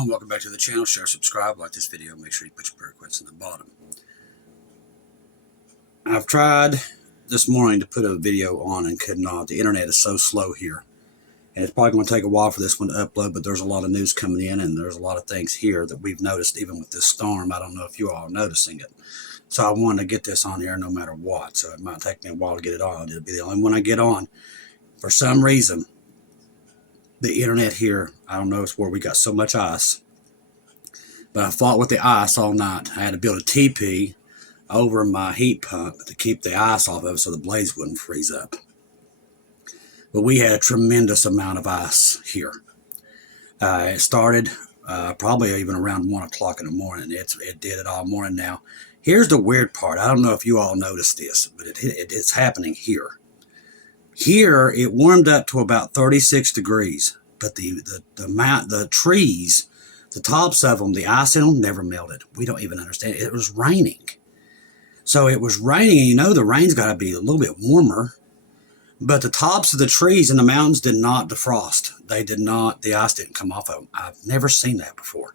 everyone, welcome back to the channel. Share, subscribe, like this video, make sure you put your prayer requests in the bottom. I've tried this morning to put a video on and could not. The internet is so slow here. And it's probably going to take a while for this one to upload, but there's a lot of news coming in and there's a lot of things here that we've noticed even with this storm. I don't know if you all are noticing it. So I wanted to get this on here no matter what. So it might take me a while to get it on. It'll be the only one I get on. For some reason, the internet here, I don't know, it's where we got so much ice. But I fought with the ice all night. I had to build a teepee over my heat pump to keep the ice off of it so the blades wouldn't freeze up. But we had a tremendous amount of ice here. It started probably even around 1 o'clock in the morning. It did it all morning now. Here's the weird part. I don't know if you all noticed this, but it's happening here. Here, it warmed up to about 36 degrees, but the trees, the tops of them, the ice in them never melted. We don't even understand it. It was raining. So it was raining, and you know the rain's got to be a little bit warmer, but the tops of the trees in the mountains did not defrost. They did not, the ice didn't come off of them. I've never seen that before.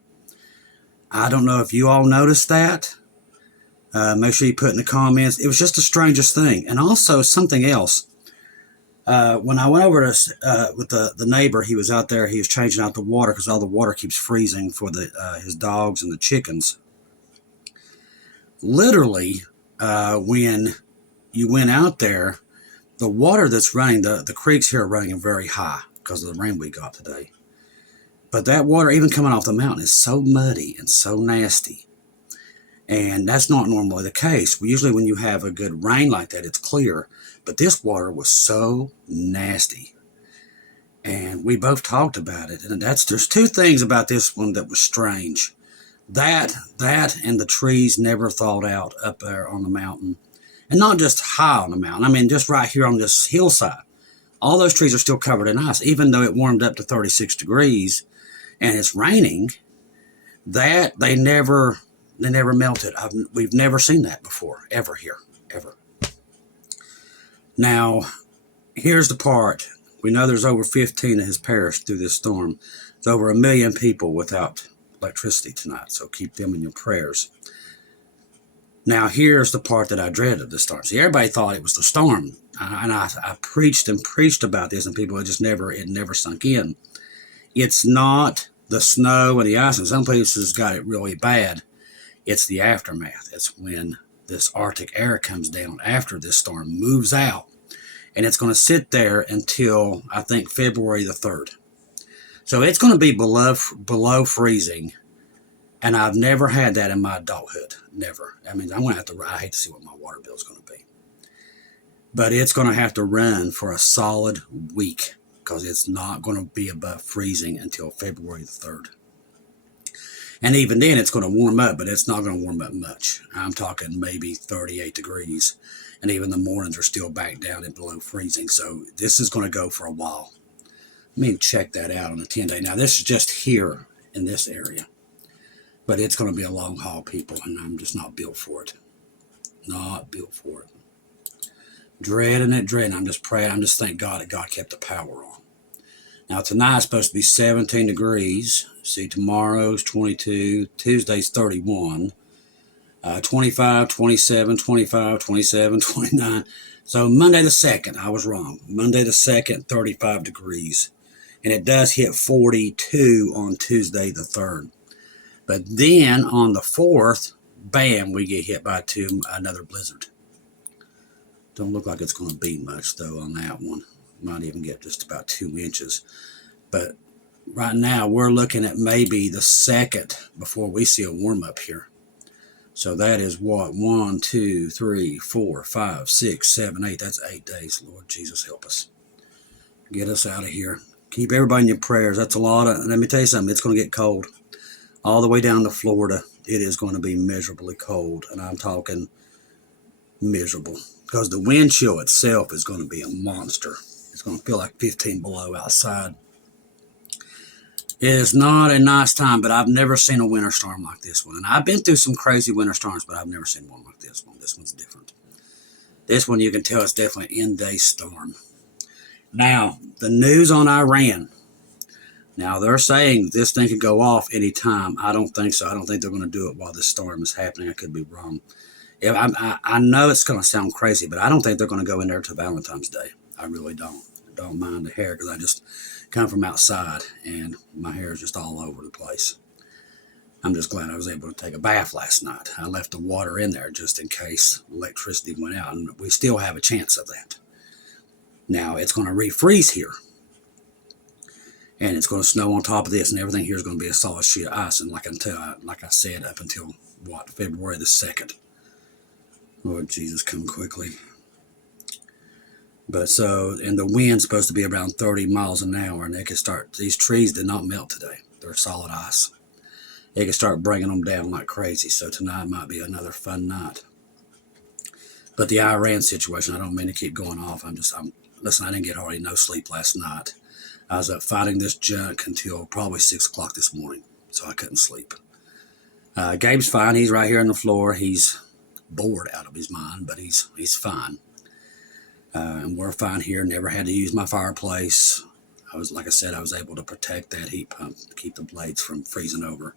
I don't know if you all noticed that. Make sure you put in the comments. It was just the strangest thing. And also something else. When I went over to, with the neighbor, he was out there, he was changing out the water because all the water keeps freezing for his dogs and the chickens. Literally, when you went out there, the water that's running, the creeks here are running very high because of the rain we got today. But that water, even coming off the mountain, is so muddy and so nasty. And that's not normally the case. Usually when you have a good rain like that, it's clear. But this water was so nasty. And we both talked about it. And there's two things about this one that was strange. That and the trees never thawed out up there on the mountain. And not just high on the mountain. I mean, just right here on this hillside. All those trees are still covered in ice. Even though it warmed up to 36 degrees and it's raining, they never melted. We've never seen that before, ever here, ever. Now, here's the part. We know there's over 15 that has perished through this storm. There's over 1 million people without electricity tonight, so keep them in your prayers. Now, here's the part that I dreaded of the storm. See, everybody thought it was the storm, and I preached and preached about this, and people it never sunk in. It's not the snow and the ice, and some places got it really bad. It's the aftermath. It's when this Arctic air comes down after this storm moves out. And it's going to sit there until, I think, February the 3rd. So it's going to be below freezing. And I've never had that in my adulthood. Never. I mean, I hate to see what my water bill is going to be. But it's going to have to run for a solid week. Because it's not going to be above freezing until February the 3rd. And even then, it's going to warm up, but it's not going to warm up much. I'm talking maybe 38 degrees. And even the mornings are still back down and below freezing. So this is going to go for a while. Let me check that out on a 10-day. Now, this is just here in this area. But it's going to be a long haul, people. And I'm just not built for it. Not built for it. Dreading it. I'm just praying. I'm just thank God that God kept the power on. Now, tonight's supposed to be 17 degrees. See, tomorrow's 22. Tuesday's 31. 25, 27, 25, 27, 29. So, Monday the 2nd, I was wrong. Monday the 2nd, 35 degrees. And it does hit 42 on Tuesday the 3rd. But then, on the 4th, bam, we get hit by another blizzard. Don't look like it's going to be much, though, on that one. Might even get just about 2 inches. But right now, we're looking at maybe the 2nd before we see a warm-up here. So that is what? 1, 2, 3, 4, 5, 6, 7, 8. That's 8 days. Lord Jesus, help us. Get us out of here. Keep everybody in your prayers. That's a lot of... Let me tell you something. It's going to get cold. All the way down to Florida, it is going to be miserably cold. And I'm talking miserable. Because the wind chill itself is going to be a monster. It's going to feel like 15 below outside. It is not a nice time, but I've never seen a winter storm like this one. And I've been through some crazy winter storms, but I've never seen one like this one. This one's different. This one, you can tell it's definitely an end-day storm. Now, the news on Iran. Now, they're saying this thing could go off anytime. I don't think so. I don't think they're going to do it while this storm is happening. I could be wrong. I know it's going to sound crazy, but I don't think they're going to go in there till Valentine's Day. I really don't. I don't mind the hair because I just come from outside and my hair is just all over the place. I'm just glad I was able to take a bath last night. I left the water in there just in case electricity went out, and we still have a chance of that. Now, it's going to refreeze here, and it's going to snow on top of this, and everything here is going to be a solid sheet of ice. And like I said, up until, February the 2nd. Lord Jesus, come quickly. But so, and the wind's supposed to be around 30 miles an hour, and they can start, these trees did not melt today. They're solid ice. They can start bringing them down like crazy. So tonight might be another fun night. But the Iran situation, I don't mean to keep going off. Listen, I didn't get hardly no sleep last night. I was up fighting this junk until probably 6 o'clock this morning. So I couldn't sleep. Gabe's fine. He's right here on the floor. He's bored out of his mind, but he's fine. And we're fine here. Never had to use my fireplace. Like I said, I was able to protect that heat pump to keep the blades from freezing over.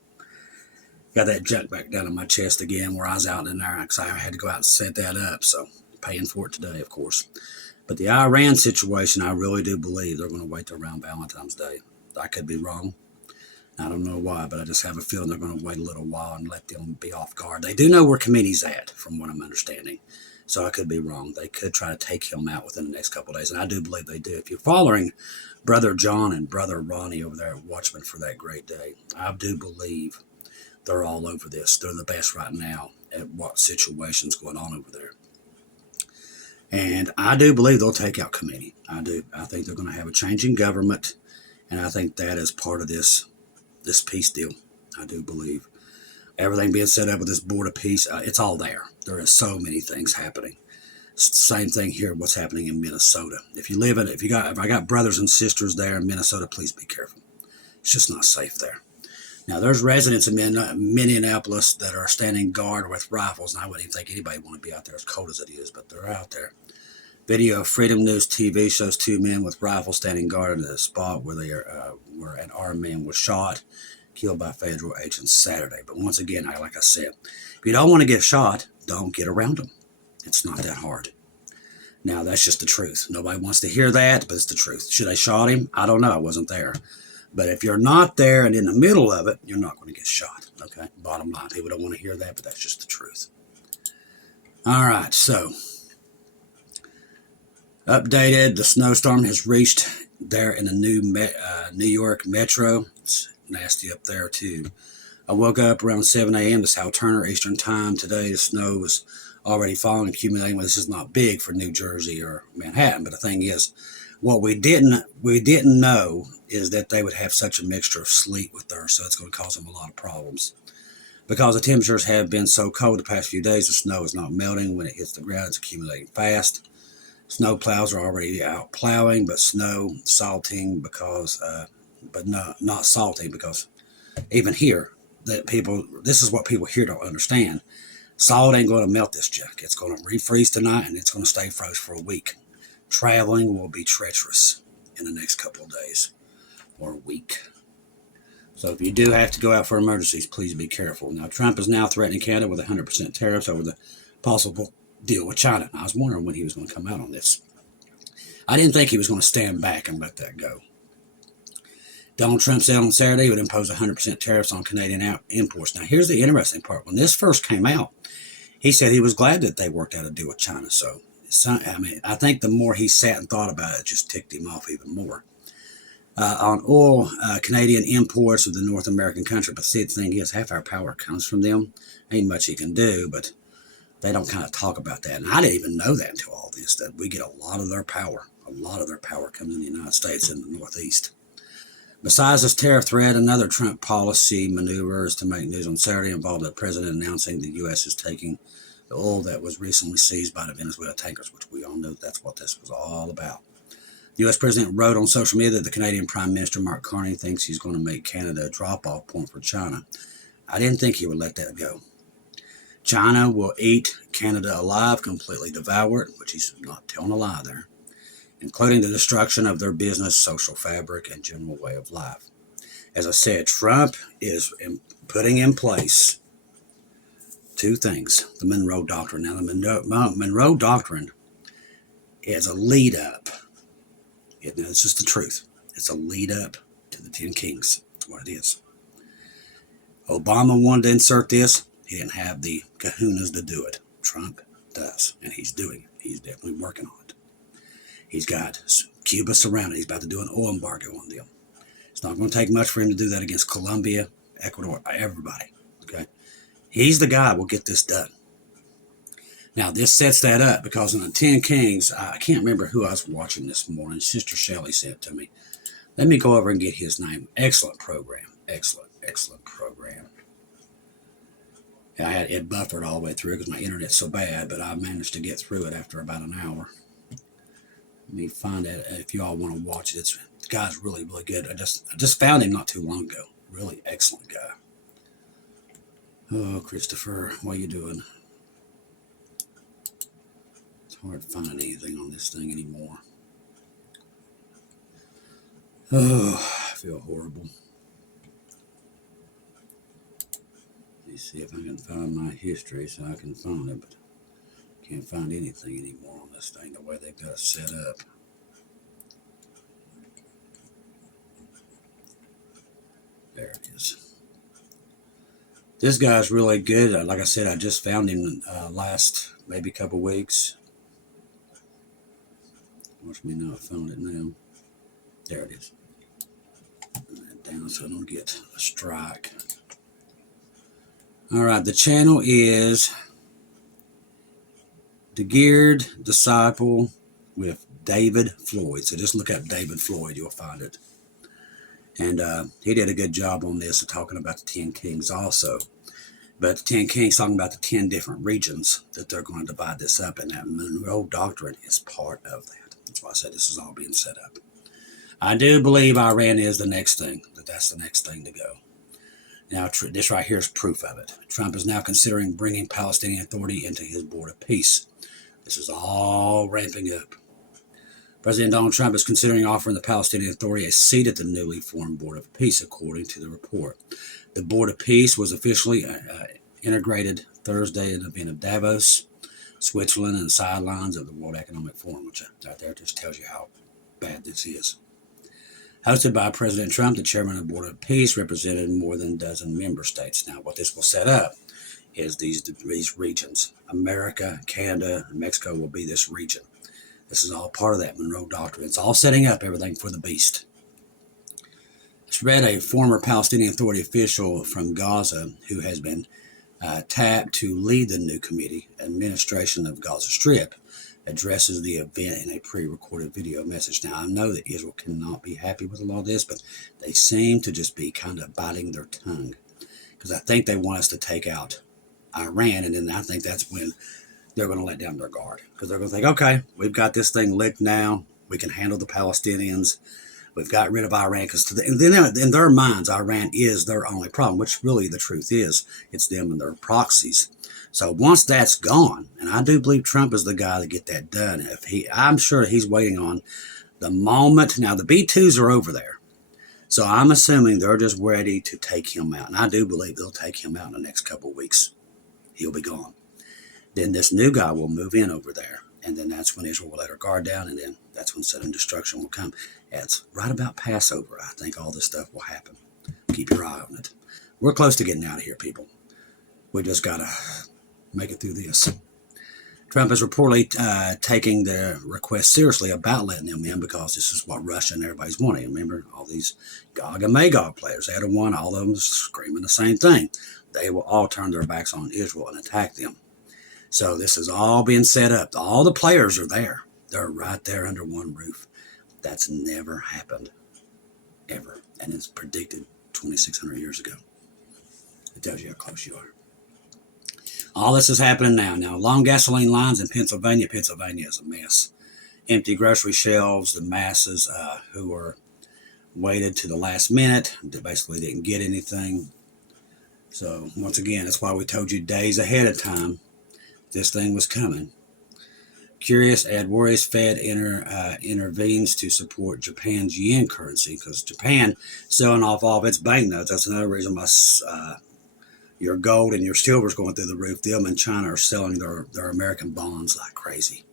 Got that junk back down in my chest again where I was out in there because I had to go out and set that up. So paying for it today, of course. But the Iran situation, I really do believe they're going to wait till around Valentine's Day. I could be wrong. I don't know why, but I just have a feeling they're going to wait a little while and let them be off guard. They do know where Khamenei's at, from what I'm understanding. So I could be wrong. They could try to take him out within the next couple of days. And I do believe they do. If you're following Brother John and Brother Ronnie over there at Watchman for that great day, I do believe they're all over this. They're the best right now at what situation's going on over there. And I do believe they'll take out Khamenei. I do. I think they're going to have a change in government. And I think that is part of this peace deal. I do believe. Everything being set up with this board of peace, it's all there. There are so many things happening. Same thing here, what's happening in Minnesota. If I got brothers and sisters there in Minnesota, please be careful. It's just not safe there. Now, there's residents in Minneapolis that are standing guard with rifles, and I wouldn't even think anybody would want to be out there as cold as it is, but they're out there. Video of Freedom News TV shows two men with rifles standing guard at a spot where an armed man was shot, killed by federal agents Saturday. But once again, like I said, if you don't want to get shot, don't get around them. It's not that hard. Now, that's just the truth. Nobody wants to hear that, but it's the truth. Should I shot him? I don't know. I wasn't there. But if you're not there and in the middle of it, you're not going to get shot. Okay? Bottom line. People don't want to hear that, but that's just the truth. All right. So, updated. The snowstorm has reached there in the New York metro. It's nasty up there, too. I woke up around 7 a.m. to South Turner Eastern Time today. The snow was already falling, accumulating. Well, this is not big for New Jersey or Manhattan, but the thing is, what we didn't know is that they would have such a mixture of sleet with theirs, so it's going to cause them a lot of problems. Because the temperatures have been so cold the past few days, the snow is not melting. When it hits the ground, it's accumulating fast. Snow plows are already out plowing, but snow salting but not salting because even here, this is what people here don't understand. Salt ain't going to melt this junk. It's going to refreeze tonight, and it's going to stay frozen for a week. Traveling will be treacherous in the next couple of days or a week. So if you do have to go out for emergencies, please be careful. Now, Trump is now threatening Canada with 100% tariffs over the possible deal with China. I was wondering when he was going to come out on this. I didn't think he was going to stand back and let that go. Donald Trump said on Saturday he would impose 100% tariffs on Canadian imports. Now, here's the interesting part. When this first came out, he said he was glad that they worked out a deal with China. So, I think the more he sat and thought about it, it just ticked him off even more. On oil, Canadian imports of the North American country. But see, the thing is, half our power comes from them. Ain't much he can do, but they don't kind of talk about that. And I didn't even know that until all this, that we get a lot of their power. A lot of their power comes in the United States in the Northeast. Besides this tariff threat, another Trump policy maneuver is to make news on Saturday involved the president announcing the U.S. is taking the oil that was recently seized by the Venezuela tankers, which we all know that's what this was all about. The U.S. president wrote on social media that the Canadian Prime Minister, Mark Carney, thinks he's going to make Canada a drop-off point for China. I didn't think he would let that go. China will eat Canada alive, completely devour it, which he's not telling a lie there, including the destruction of their business, social fabric, and general way of life. As I said, Trump is putting in place two things. The Monroe Doctrine. Now, the Monroe Doctrine is a lead up. It's just the truth. It's a lead up to the 10 Kings. That's what it is. Obama wanted to insert this. He didn't have the kahunas to do it. Trump does, and he's doing it. He's definitely working on it. He's got Cuba surrounded. He's about to do an oil embargo on them. It's not going to take much for him to do that against Colombia, Ecuador, everybody. Okay, he's the guy who will get this done. Now, this sets that up because in the 10 Kings, I can't remember who I was watching this morning. Sister Shelley sent it to me. Let me go over and get his name. Excellent program. Excellent program. I had it buffered all the way through because my internet's so bad, but I managed to get through it after about an hour. Let me find it if you all want to watch it. The guy's really, really good. I just found him not too long ago. Really excellent guy. Oh, Christopher, what are you doing? It's hard to find anything on this thing anymore. Oh, I feel horrible. Let me see if I can find my history so I can find it, but I can't find anything anymore on this thing, the way they've got it set up. There it is. This guy's really good. Like I said, I just found him last maybe couple weeks. Watch me know I found it now. There it is. Put that down so I don't get a strike. All right, the channel is The Geared Disciple with David Floyd. So just look up David Floyd, you'll find it. And he did a good job on this, talking about the 10 Kings also. But the 10 Kings talking about the 10 different regions that they're going to divide this up, and that Monroe Doctrine is part of that. That's why I said this is all being set up. I do believe Iran is the next thing, that's the next thing to go. Now, this right here is proof of it. Trump is now considering bringing Palestinian Authority into his Board of Peace. This is all ramping up. President Donald Trump is considering offering the Palestinian Authority a seat at the newly formed Board of Peace, according to the report. The Board of Peace was officially integrated Thursday in the event of Davos, Switzerland, and the sidelines of the World Economic Forum, which right there just tells you how bad this is. Hosted by President Trump, the chairman of the Board of Peace represented more than a dozen member states. Now, what this will set up is these regions. America, Canada, and Mexico will be this region. This is all part of that Monroe Doctrine. It's all setting up everything for the beast. It's read a former Palestinian Authority official from Gaza who has been tapped to lead the new committee, Administration of Gaza Strip, addresses the event in a pre-recorded video message. Now, I know that Israel cannot be happy with a lot of this, but they seem to just be kind of biting their tongue, because I think they want us to take out Iran, and then I think that's when they're going to let down their guard, because they're going to think, okay, we've got this thing licked now. We can handle the Palestinians. We've got rid of Iran, because in their minds, Iran is their only problem, which really the truth is, it's them and their proxies. So once that's gone, and I do believe Trump is the guy to get that done. I'm sure he's waiting on the moment. Now, the B-2s are over there. So I'm assuming they're just ready to take him out. And I do believe they'll take him out in the next couple of weeks. He'll be gone. Then this new guy will move in over there. And then that's when Israel will let her guard down. And then that's when sudden destruction will come. It's right about Passover. I think all this stuff will happen. Keep your eye on it. We're close to getting out of here, people. We just got to make it through this. Trump is reportedly taking the request seriously about letting them in, because this is what Russia and everybody's wanting. Remember, all these Gog and Magog players, they had one, all of them screaming the same thing. They will all turn their backs on Israel and attack them. So this is all being set up. All the players are there. They're right there under one roof. That's never happened, ever. And it's predicted 2,600 years ago. It tells you how close you are. All this is happening now. Now, long gasoline lines in Pennsylvania. Pennsylvania is a mess. Empty grocery shelves. The masses who were waited to the last minute. They basically didn't get anything. So, once again, that's why we told you days ahead of time this thing was coming. Curious add worries. Fed intervenes to support Japan's yen currency because Japan selling off all of its banknotes. That's another reason why your gold and your silver is going through the roof. Them and China are selling their American bonds like crazy.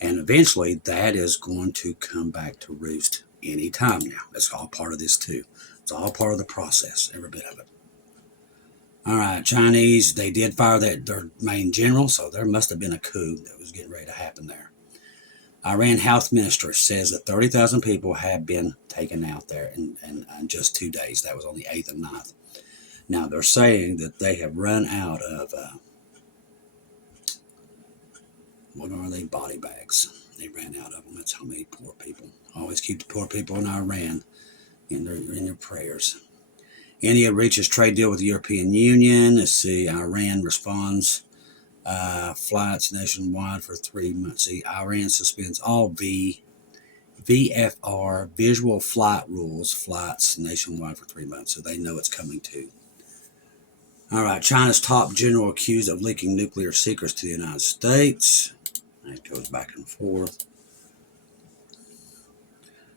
And eventually that is going to come back to roost any time now. That's all part of this too. It's all part of the process, every bit of it. All right, Chinese, they did fire their main general, so there must have been a coup that was getting ready to happen there. Iran health minister says that 30,000 people have been taken out there in just 2 days. That was on the 8th and 9th. Now, they're saying that they have run out of, what are they, body bags. They ran out of them. That's how many poor people. Always keep the poor people in Iran in your prayers. India reaches trade deal with the European Union. Let's see, Iran responds. Flights nationwide for 3 months. See, Iran suspends all VFR, visual flight rules, flights nationwide for 3 months. So they know it's coming too. All right, China's top general accused of leaking nuclear secrets to the United States. It goes back and forth.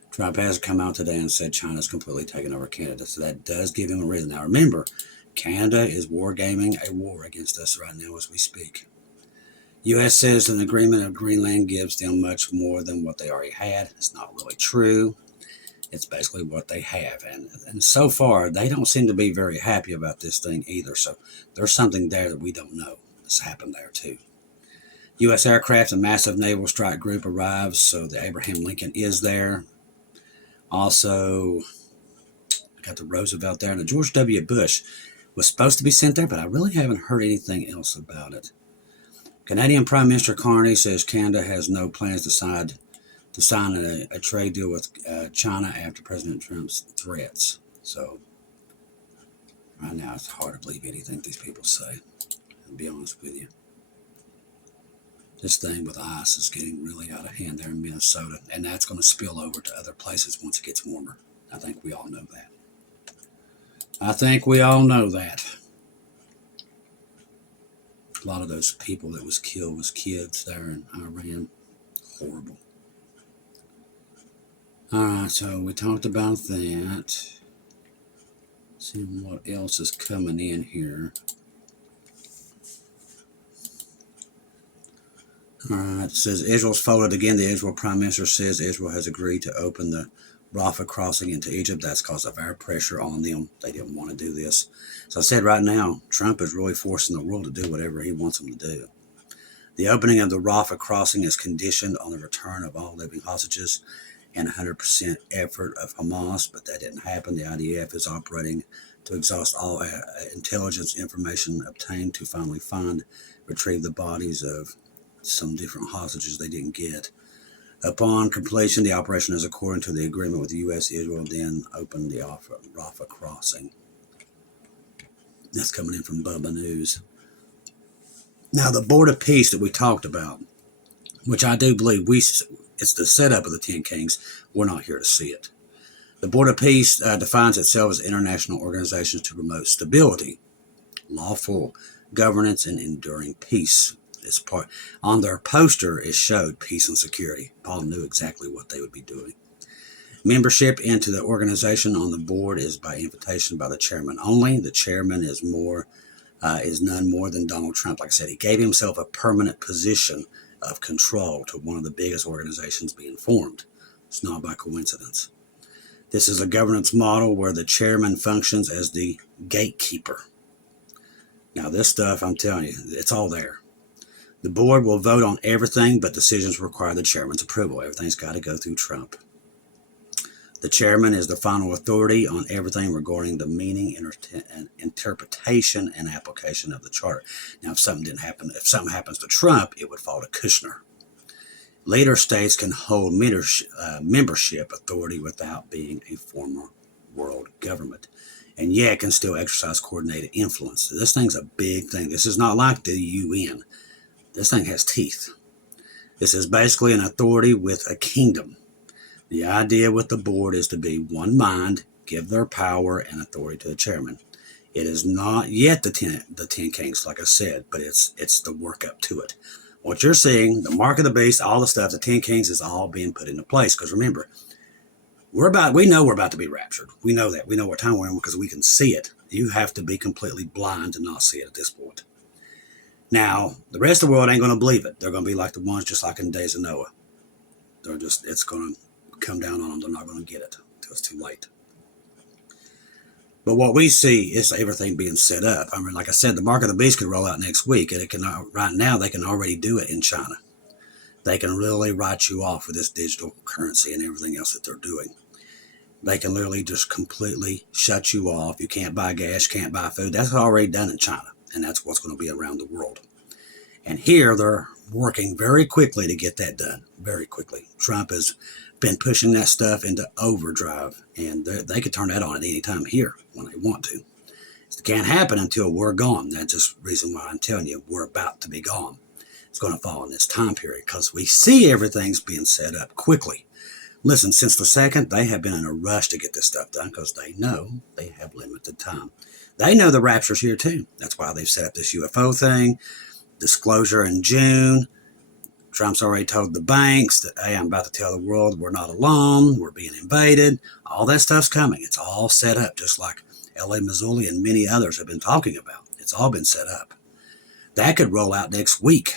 Trump has come out today and said China's completely taken over Canada. So that does give him a reason. Now remember, Canada is wargaming a war against us right now as we speak. U.S. says an agreement of Greenland gives them much more than what they already had. It's not really true. It's basically what they have. And so far, they don't seem to be very happy about this thing either. So there's something there that we don't know that's happened there too. U.S. aircraft and massive naval strike group arrives. So the Abraham Lincoln is there. Also, I got the Roosevelt there. And the George W. Bush was supposed to be sent there, but I really haven't heard anything else about it. Canadian Prime Minister Carney says Canada has no plans to sign a trade deal with China after President Trump's threats. So right now it's hard to believe anything these people say, to be honest with you. This thing with ice is getting really out of hand there in Minnesota, and that's going to spill over to other places once it gets warmer. I think we all know that. I think we all know that. A lot of those people that was killed was kids there in Iran. Horrible. All right, so we talked about that. Seeing what else is coming in here. All right, it says Israel's folded again. The Israel Prime Minister says Israel has agreed to open the Rafah crossing into Egypt. That's because of our pressure on them. They didn't want to do this. So I said right now, Trump is really forcing the world to do whatever he wants them to do. The opening of the Rafah crossing is conditioned on the return of all living hostages and 100% effort of Hamas, but that didn't happen. The IDF is operating to exhaust all intelligence information obtained to finally retrieve the bodies of some different hostages they didn't get. Upon completion, the operation is according to the agreement with the U.S. Israel then opened the Rafah crossing. That's coming in from Bubba News. Now, the Board of Peace that we talked about, which I do believe it's the setup of the 10 Kings, we're not here to see it. The Board of Peace defines itself as international organizations to promote stability, lawful governance, and enduring peace. This part on their poster, it showed peace and security. Paul knew exactly what they would be doing. Membership into the organization on the board is by invitation by the chairman only. The chairman is none more than Donald Trump. Like I said, he gave himself a permanent position of control to one of the biggest organizations being formed. It's not by coincidence. This is a governance model where the chairman functions as the gatekeeper. Now, this stuff, I'm telling you, it's all there. The board will vote on everything, but decisions require the chairman's approval. Everything's got to go through Trump. The chairman is the final authority on everything regarding the meaning, interpretation, and application of the charter. Now, if something happens to Trump, it would fall to Kushner. Later states can hold membership authority without being a former world government, and yet can still exercise coordinated influence. So this thing's a big thing. This is not like the UN. This thing has teeth. This is basically an authority with a kingdom. The idea with the board is to be one mind, give their power and authority to the chairman. It is not yet the 10 Kings, like I said, but it's the work up to it. What you're seeing, the mark of the beast, all the stuff, the 10 kings is all being put into place. Because remember, we know we're about to be raptured. We know that. We know what time we're in because we can see it. You have to be completely blind to not see it at this point. Now, the rest of the world ain't going to believe it. They're going to be like the ones just like in the days of Noah. It's going to come down on them. They're not going to get it until it's too late. But what we see is everything being set up. I mean, like I said, the mark of the beast could roll out next week, and it can right now they can already do it in China. They can really write you off with this digital currency and everything else that they're doing. They can literally just completely shut you off. You can't buy gas, can't buy food. That's already done in China, and that's what's going to be around the world. And here they're working very quickly to get that done, very quickly. Trump has been pushing that stuff into overdrive, and they could turn that on at any time here when they want to. It can't happen until we're gone. That's just the reason why I'm telling you we're about to be gone. It's going to fall in this time period because we see everything's being set up quickly. Listen, since the second, they have been in a rush to get this stuff done because they know they have limited time. They know the rapture's here too. That's why they've set up this UFO thing, disclosure in June. Trump's already told the banks that, hey, I'm about to tell the world we're not alone, we're being invaded. All that stuff's coming. It's all set up, just like L.A., Missouri, and many others have been talking about. It's all been set up. That could roll out next week,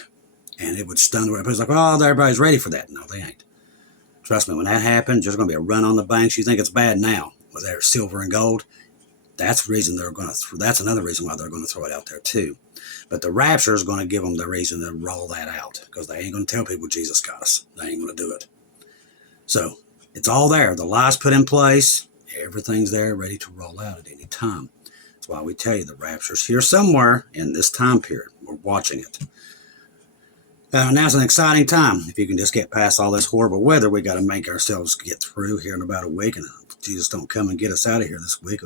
and it would stun everybody. It's like, oh, everybody's ready for that. No, they ain't. Trust me, when that happens, there's going to be a run on the banks. You think it's bad now with their silver and gold. That's the reason they're going to. That's another reason why they're going to throw it out there too. But the rapture is going to give them the reason to roll that out because they ain't going to tell people Jesus got us. They ain't going to do it. So it's all there. The lie's put in place. Everything's there ready to roll out at any time. That's why we tell you the rapture's here somewhere in this time period. We're watching it. Now's an exciting time. If you can just get past all this horrible weather, we got to make ourselves get through here in about a week. And if Jesus don't come and get us out of here this week,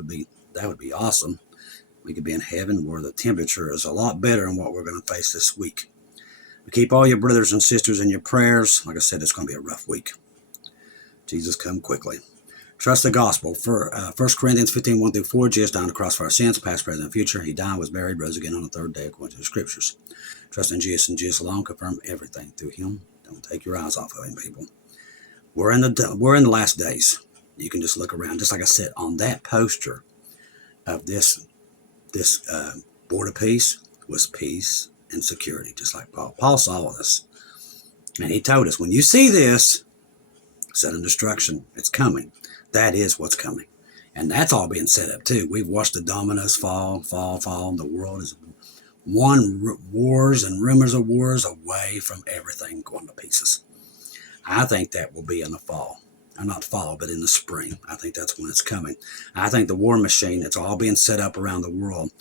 that would be awesome. We could be in heaven where the temperature is a lot better than what we're going to face this week. But keep all your brothers and sisters in your prayers. Like I said, it's going to be a rough week. Jesus, come quickly. Trust the gospel. For 1 Corinthians 15, 1-4, Jesus died on the cross for our sins, past, present, and future. He died, was buried, rose again on the third day according to the scriptures. Trust in Jesus and Jesus alone. Confirm everything through him. Don't take your eyes off of him, people. We're in the last days. You can just look around. Just like I said, on that poster of this board of peace was peace and security, just like Paul. Paul saw this. And he told us, when you see this, sudden destruction, it's coming. That is what's coming. And that's all being set up too. We've watched the dominoes fall. The world is wars and rumors of wars away from everything going to pieces. I think that will be in the fall. Not fall, but in the spring. I think that's when it's coming. I think the war machine, it's all being set up around the world.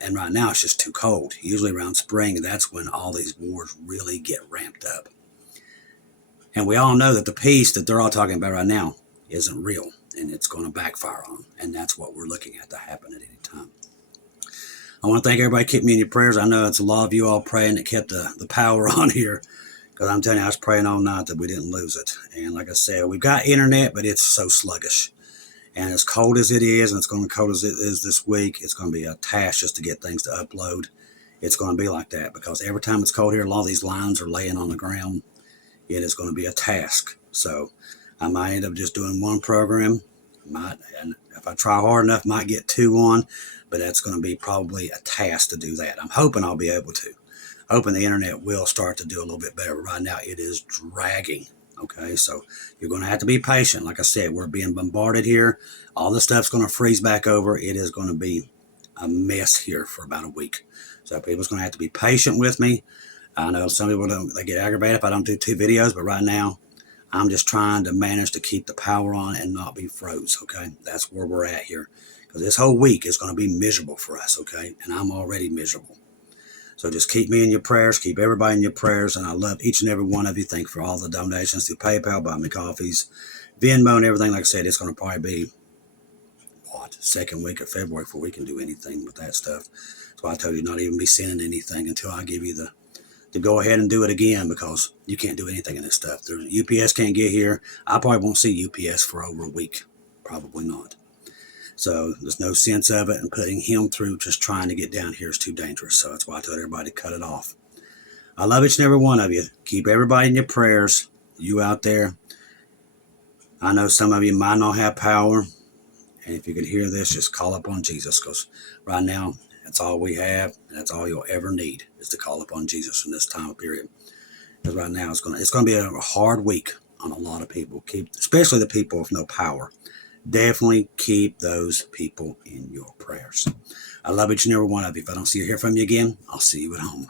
And right now it's just too cold. Usually around spring, that's when all these wars really get ramped up. And we all know that the peace that they're all talking about right now isn't real. And it's going to backfire on them. And that's what we're looking at to happen at any time. I want to thank everybody. Keep me in your prayers. I know it's a lot of you all praying that kept the power on here. Because I'm telling you, I was praying all night that we didn't lose it. And like I said, we've got internet, but it's so sluggish. And as cold as it is, and it's going to be cold as it is this week, it's going to be a task just to get things to upload. It's going to be like that because every time it's cold here, a lot of these lines are laying on the ground. It is going to be a task. So I might end up just doing one program. And if I try hard enough, might get two on. But that's going to be probably a task to do that. I'm hoping I'll be able to. Hoping the internet will start to do a little bit better. Right now, it is dragging. Okay, so you're going to have to be patient. Like I said, we're being bombarded here. All this stuff's going to freeze back over. It is going to be a mess here for about a week. So people's going to have to be patient with me. I know some people they get aggravated if I don't do 2 videos, but right now, I'm just trying to manage to keep the power on and not be froze. Okay, that's where we're at here. Because this whole week is going to be miserable for us. Okay, and I'm already miserable. So just keep me in your prayers, keep everybody in your prayers, and I love each and every one of you. Thank you for all the donations through PayPal, Buy Me Coffees, Venmo, and everything. Like I said, it's going to probably be, second week of February before we can do anything with that stuff. So I told you not even be sending anything until I give you to go ahead and do it again because you can't do anything in this stuff. UPS can't get here. I probably won't see UPS for over a week. Probably not. So there's no sense of it, and putting him through just trying to get down here is too dangerous. So that's why I told everybody to cut it off. I love each and every one of you. Keep everybody in your prayers. You out there. I know some of you might not have power. And if you can hear this, just call upon Jesus, because right now, that's all we have, and that's all you'll ever need, is to call upon Jesus in this time period. Because right now, it's going to be a hard week on a lot of people, especially the people with no power. Definitely keep those people in your prayers. I love each and every one of you. If I don't see you, hear from you again, I'll see you at home.